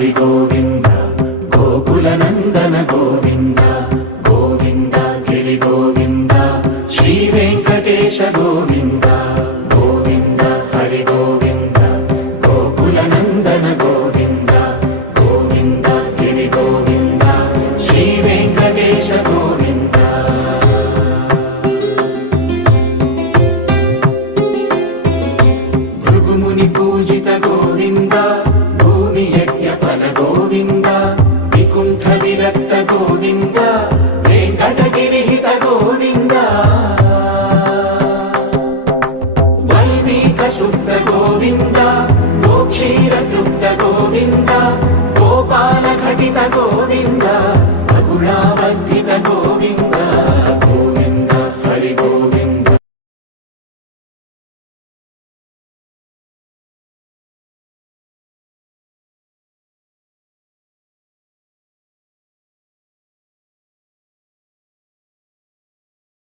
హరి గోవింద గోకుల నందన గోవింద గోవింద గిరి గోవింద శ్రీ వెంకటేశ గోవింద గోవింద హరి గోవింద గోకుల నందన గోవింద గోవింద గిరి గోవింద శ్రీ వెంకటేశ గోవింద భృగుముని పూజిత గోవింద భూమి యజ్ఞ ఫల గోవింద వికుంఠ విరక్త గోవింద వెంకటగిరిహిత గోవింద వైదిక శుద్ధ గోవింద గోక్షీర తృప్త గోవింద గోపాల ఘటిత గోవింద